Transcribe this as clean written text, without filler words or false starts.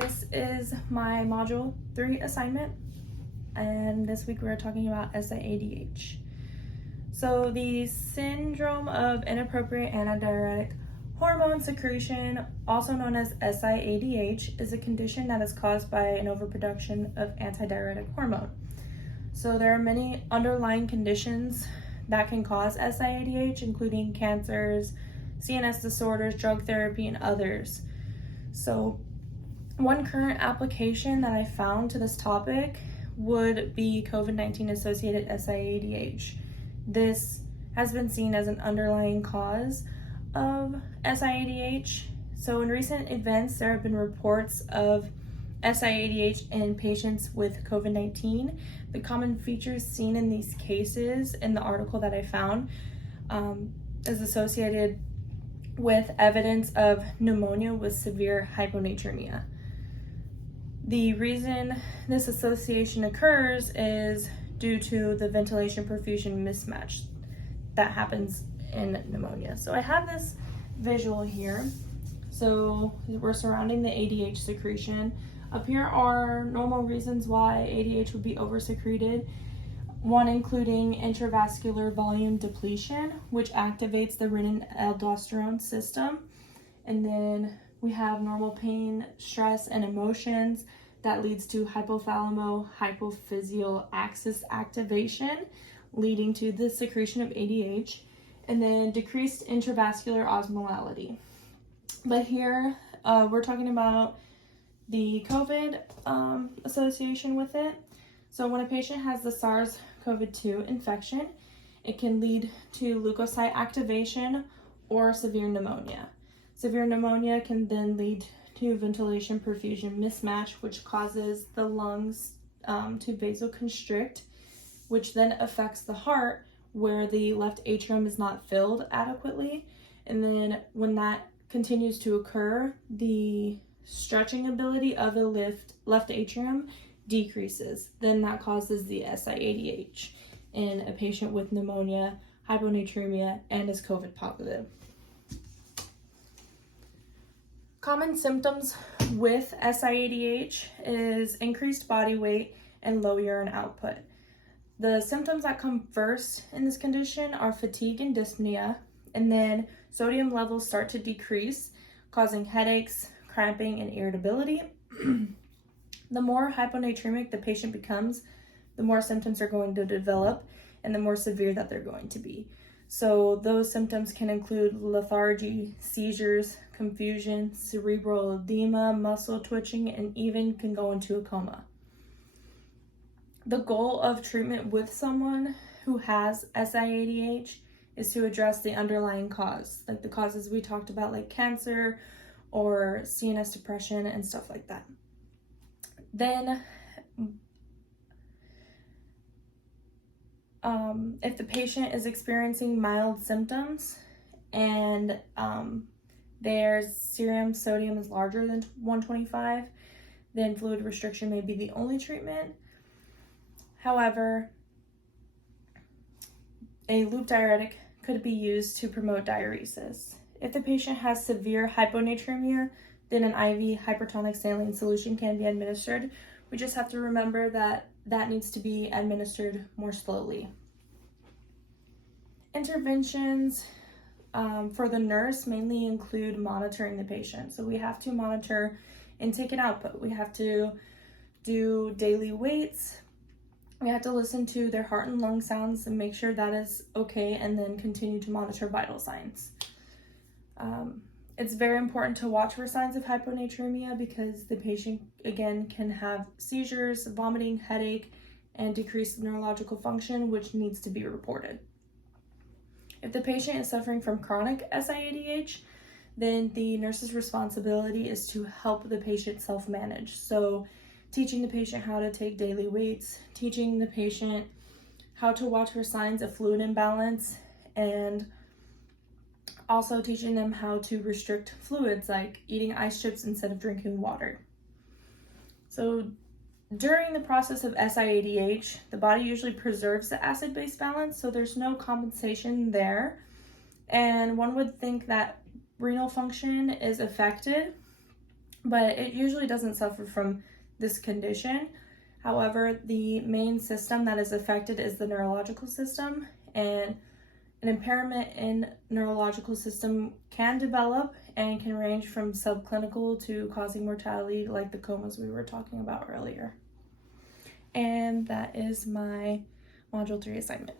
This is my Module 3 assignment, and this week we're talking about SIADH. So the syndrome of inappropriate antidiuretic hormone secretion, also known as SIADH, is a condition that is caused by an overproduction of antidiuretic hormone. So there are many underlying conditions that can cause SIADH, including cancers, CNS disorders, drug therapy, and others. So one current application that I found to this topic would be COVID-19 associated SIADH. This has been seen as an underlying cause of SIADH. So in recent events, there have been reports of SIADH in patients with COVID-19. The common features seen in these cases in the article that I found is associated with evidence of pneumonia with severe hyponatremia. The reason this association occurs is due to the ventilation perfusion mismatch that happens in pneumonia. So I have this visual here. So we're surrounding the ADH secretion. Up here are normal reasons why ADH would be oversecreted. One including intravascular volume depletion, which activates the renin-aldosterone system. And then we have normal pain, stress, and emotions that leads to hypothalamo-hypophyseal axis activation, leading to the secretion of ADH, and then decreased intravascular osmolality. But here we're talking about the COVID association with it. So when a patient has the SARS-CoV-2 infection, it can lead to leukocyte activation or severe pneumonia. Severe pneumonia can then lead to ventilation perfusion mismatch, which causes the lungs to vasoconstrict, which then affects the heart where the left atrium is not filled adequately. And then when that continues to occur, the stretching ability of the left atrium decreases. Then that causes the SIADH in a patient with pneumonia, hyponatremia, and is COVID positive. Common symptoms with SIADH is increased body weight and low urine output. The symptoms that come first in this condition are fatigue and dyspnea, and then sodium levels start to decrease, causing headaches, cramping, and irritability. The more hyponatremic the patient becomes, the more symptoms are going to develop and the more severe that they're going to be. So those symptoms can include lethargy, seizures, confusion, cerebral edema, muscle twitching, and even can go into a coma. The goal of treatment with someone who has SIADH is to address the underlying cause, like the causes we talked about, like cancer or CNS depression and stuff like that. Then if the patient is experiencing mild symptoms and their serum sodium is larger than 125, then fluid restriction may be the only treatment. However, a loop diuretic could be used to promote diuresis. If the patient has severe hyponatremia, then an IV hypertonic saline solution can be administered. We just have to remember that that needs to be administered more slowly. Interventions for the nurse mainly include monitoring the patient. So we have to monitor intake and output. We have to do daily weights. We have to listen to their heart and lung sounds and make sure that is okay, and then continue to monitor vital signs. It's very important to watch for signs of hyponatremia because the patient, again, can have seizures, vomiting, headache, and decreased neurological function, which needs to be reported. If the patient is suffering from chronic SIADH, then the nurse's responsibility is to help the patient self-manage. So teaching the patient how to take daily weights, teaching the patient how to watch for signs of fluid imbalance, and also teaching them how to restrict fluids like eating ice chips instead of drinking water. So during the process of SIADH, the body usually preserves the acid-base balance, so there's no compensation there. And one would think that renal function is affected but it usually doesn't suffer from this condition. However, the main system that is affected is the neurological system, and an impairment in neurological system can develop and can range from subclinical to causing mortality, like the comas we were talking about earlier. And that is my Module 3 assignment.